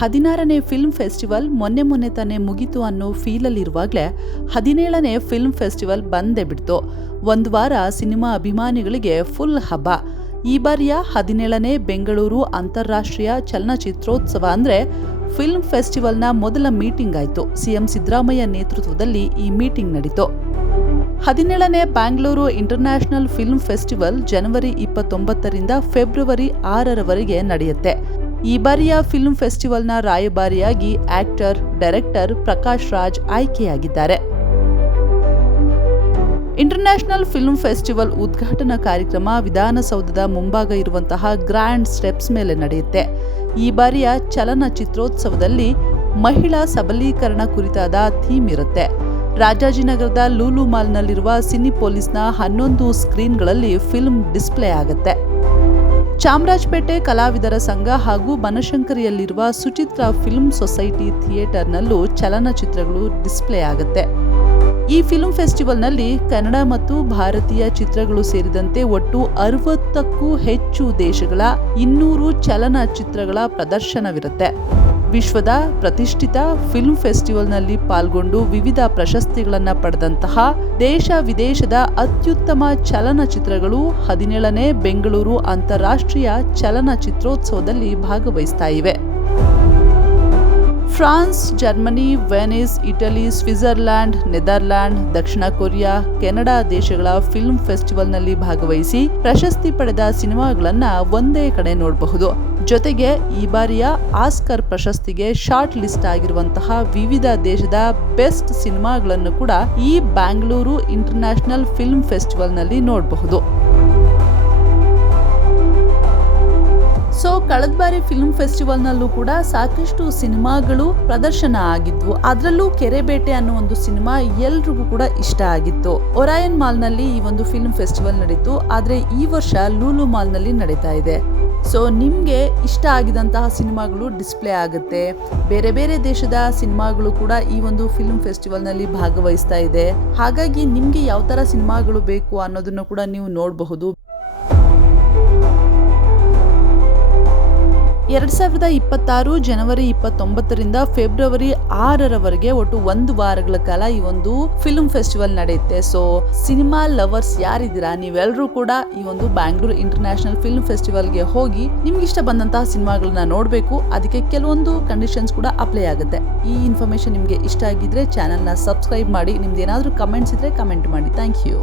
ಹದಿನಾರನೇ film festival ಮೊನ್ನೆ ಮೊನ್ನೆ ತಾನೇ ಮುಗೀತು ಅನ್ನೋ ಫೀಲಲ್ಲಿರುವಾಗಲೇ ಹದಿನೇಳನೇ ಫಿಲ್ಮ್ ಫೆಸ್ಟಿವಲ್ ಬಂದೇ ಬಿಡ್ತು. ಒಂದು ವಾರ ಸಿನಿಮಾ ಅಭಿಮಾನಿಗಳಿಗೆ ಫುಲ್ ಹಬ್ಬ. ಈ ಬಾರಿಯ ಹದಿನೇಳನೇ ಬೆಂಗಳೂರು ಅಂತಾರಾಷ್ಟ್ರೀಯ ಚಲನಚಿತ್ರೋತ್ಸವ ಅಂದರೆ ಫಿಲ್ಮ್ ಫೆಸ್ಟಿವಲ್ನ ಮೊದಲ ಮೀಟಿಂಗ್ ಆಯಿತು. ಸಿಎಂ ಸಿದ್ದರಾಮಯ್ಯ ನೇತೃತ್ವದಲ್ಲಿ ಈ ಮೀಟಿಂಗ್ ನಡೀತು. ಹದಿನೇಳನೇ ಬ್ಯಾಂಗ್ಳೂರು ಇಂಟರ್ನ್ಯಾಷನಲ್ ಫಿಲ್ಮ್ ಫೆಸ್ಟಿವಲ್ ಜನವರಿ ಇಪ್ಪತ್ತೊಂಬತ್ತರಿಂದ ಫೆಬ್ರವರಿ ಆರರವರೆಗೆ ನಡೆಯುತ್ತೆ. ಈ ಬಾರಿಯ ಫಿಲ್ಮ್ ಫೆಸ್ಟಿವಲ್ನ ರಾಯಭಾರಿಯಾಗಿ ಆಕ್ಟರ್, ಡೈರೆಕ್ಟರ್ ಪ್ರಕಾಶ್ ರಾಜ್ ಆಯ್ಕೆಯಾಗಿದ್ದಾರೆ. ಇಂಟರ್ನ್ಯಾಷನಲ್ ಫಿಲ್ಮ್ ಫೆಸ್ಟಿವಲ್ ಉದ್ಘಾಟನಾ ಕಾರ್ಯಕ್ರಮ ವಿಧಾನಸೌಧದ ಮುಂಭಾಗ ಇರುವಂತಹ ಗ್ರ್ಯಾಂಡ್ ಸ್ಟೆಪ್ಸ್ ಮೇಲೆ ನಡೆಯುತ್ತೆ. ಈ ಬಾರಿಯ ಚಲನಚಿತ್ರೋತ್ಸವದಲ್ಲಿ ಮಹಿಳಾ ಸಬಲೀಕರಣ ಕುರಿತಾದ ಥೀಮ್ ಇರುತ್ತೆ. ರಾಜಾಜಿನಗರದ ಲೂಲು ಮಾಲ್ನಲ್ಲಿರುವ ಸಿನಿಪೋಲಿಸ್ನ ಹನ್ನೊಂದು ಸ್ಕ್ರೀನ್ಗಳಲ್ಲಿ ಫಿಲ್ಮ್ ಡಿಸ್ಪ್ಲೇ ಆಗುತ್ತೆ. ಚಾಮರಾಜಪೇಟೆ ಕಲಾವಿದರ ಸಂಘ ಹಾಗೂ ಬನಶಂಕರಿಯಲ್ಲಿರುವ ಸುಚಿತ್ರ ಫಿಲ್ಮ್ ಸೊಸೈಟಿ ಥಿಯೇಟರ್ನಲ್ಲೂ ಚಲನಚಿತ್ರಗಳು ಡಿಸ್ಪ್ಲೇ ಆಗುತ್ತೆ. ಈ ಫಿಲ್ಮ್ ಫೆಸ್ಟಿವಲ್ನಲ್ಲಿ ಕನ್ನಡ ಮತ್ತು ಭಾರತೀಯ ಚಿತ್ರಗಳು ಸೇರಿದಂತೆ ಒಟ್ಟು ಅರವತ್ತಕ್ಕೂ ಹೆಚ್ಚು ದೇಶಗಳ ಇನ್ನೂರು ಚಲನಚಿತ್ರಗಳ ಪ್ರದರ್ಶನವಿರುತ್ತೆ. ವಿಶ್ವದ ಪ್ರತಿಷ್ಠಿತ ಫಿಲ್ಮ್ ಫೆಸ್ಟಿವಲ್ನಲ್ಲಿ ಪಾಲ್ಗೊಂಡು ವಿವಿಧ ಪ್ರಶಸ್ತಿಗಳನ್ನು ಪಡೆದಂತಹ ದೇಶ ವಿದೇಶದ ಅತ್ಯುತ್ತಮ ಚಲನಚಿತ್ರಗಳು ಹದಿನೇಳನೇ ಬೆಂಗಳೂರು ಅಂತಾರಾಷ್ಟ್ರೀಯ ಚಲನಚಿತ್ರೋತ್ಸವದಲ್ಲಿ ಭಾಗವಹಿಸ್ತಾ ಇವೆ. France, Germany, Venice, Italy Switzerland Netherland, ದಕ್ಷಿಣ ಕೊರಿಯಾ, ಕೆನಡಾ ದೇಶಗಳ ಫಿಲ್ಮ್ ಫೆಸ್ಟಿವಲ್ನಲ್ಲಿ ಭಾಗವಹಿಸಿ ಪ್ರಶಸ್ತಿ ಪಡೆದ ಸಿನಿಮಾಗಳನ್ನ ಒಂದೇ ಕಡೆ ನೋಡಬಹುದು. ಜೊತೆಗೆ ಈ ಬಾರಿಯ ಆಸ್ಕರ್ ಪ್ರಶಸ್ತಿಗೆ ಶಾರ್ಟ್ ಲಿಸ್ಟ್ ಆಗಿರುವಂತಹ ವಿವಿಧ ದೇಶದ ಬೆಸ್ಟ್ ಸಿನಿಮಾಗಳನ್ನು ಕೂಡ ಈ ಬ್ಯಾಂಗ್ಳೂರು ಇಂಟರ್ನ್ಯಾಷನಲ್ ಫಿಲ್ಮ್ ಫೆಸ್ಟಿವಲ್ನಲ್ಲಿ ನೋಡಬಹುದು. ಕಳೆದ ಬಾರಿ ಫಿಲ್ಮ್ ಫೆಸ್ಟಿವಲ್ನಲ್ಲೂ ಕೂಡ ಸಾಕಷ್ಟು ಸಿನಿಮಾಗಳು ಪ್ರದರ್ಶನ ಆಗಿದ್ವು. ಅದರಲ್ಲೂ ಕೆರೆಬೇಟೆ ಅನ್ನೋ ಒಂದು ಸಿನಿಮಾ ಎಲ್ರಿಗೂ ಕೂಡ ಇಷ್ಟ ಆಗಿತ್ತು. ಒರಾಯನ್ ಮಾಲ್ನಲ್ಲಿ ಈ ಒಂದು ಫಿಲ್ಮ್ ಫೆಸ್ಟಿವಲ್ ನಡೀತು. ಆದ್ರೆ ಈ ವರ್ಷ ಲೂಲು ಮಾಲ್ನಲ್ಲಿ ನಡೀತಾ ಇದೆ. ಸೊ ನಿಮಗೆ ಇಷ್ಟ ಆಗಿದಂತಹ ಸಿನಿಮಾಗಳು ಡಿಸ್ಪ್ಲೇ ಆಗುತ್ತೆ. ಬೇರೆ ಬೇರೆ ದೇಶದ ಸಿನಿಮಾಗಳು ಕೂಡ ಈ ಒಂದು ಫಿಲ್ಮ್ ಫೆಸ್ಟಿವಲ್ನಲ್ಲಿ ಭಾಗವಹಿಸ್ತಾ ಇದೆ. ಹಾಗಾಗಿ ನಿಮಗೆ ಯಾವ ಥರ ಸಿನಿಮಾಗಳು ಬೇಕು ಅನ್ನೋದನ್ನು ಕೂಡ ನೀವು ನೋಡಬಹುದು. ಎರಡ್ ಸಾವಿರದ ಇಪ್ಪತ್ತಾರು ಜನವರಿ ಇಪ್ಪತ್ತೊಂಬತ್ತರಿಂದ ಫೆಬ್ರವರಿ ಆರರವರೆಗೆ ಒಟ್ಟು ಒಂದು ವಾರಗಳ ಕಾಲ ಈ ಒಂದು ಫಿಲ್ಮ್ ಫೆಸ್ಟಿವಲ್ ನಡೆಯುತ್ತೆ. ಸೊ ಸಿನಿಮಾ ಲವರ್ಸ್ ಯಾರಿದ್ದೀರಾ? ನೀವೆಲ್ಲರೂ ಕೂಡ ಈ ಒಂದು ಬ್ಯಾಂಗ್ಳೂರ್ ಇಂಟರ್ನ್ಯಾಷನಲ್ ಫಿಲ್ಮ್ ಫೆಸ್ಟಿವಲ್ಗೆ ಹೋಗಿ ನಿಮ್ಗೆ ಇಷ್ಟ ಬಂದಂತಹ ಸಿನಿಮಾಗಳನ್ನ ನೋಡಬೇಕು. ಅದಕ್ಕೆ ಕೆಲವೊಂದು ಕಂಡೀಷನ್ಸ್ ಕೂಡ ಅಪ್ಲೈ ಆಗುತ್ತೆ. ಈ ಇನ್ಫಾರ್ಮೇಶನ್ ನಿಮಗೆ ಇಷ್ಟ ಆಗಿದ್ರೆ ಚಾನಲ್ನ ಸಬ್ಸ್ಕ್ರೈಬ್ ಮಾಡಿ. ನಿಮ್ದು ಏನಾದರೂ ಕಮೆಂಟ್ಸ್ ಇದ್ರೆ ಕಮೆಂಟ್ ಮಾಡಿ. Thank you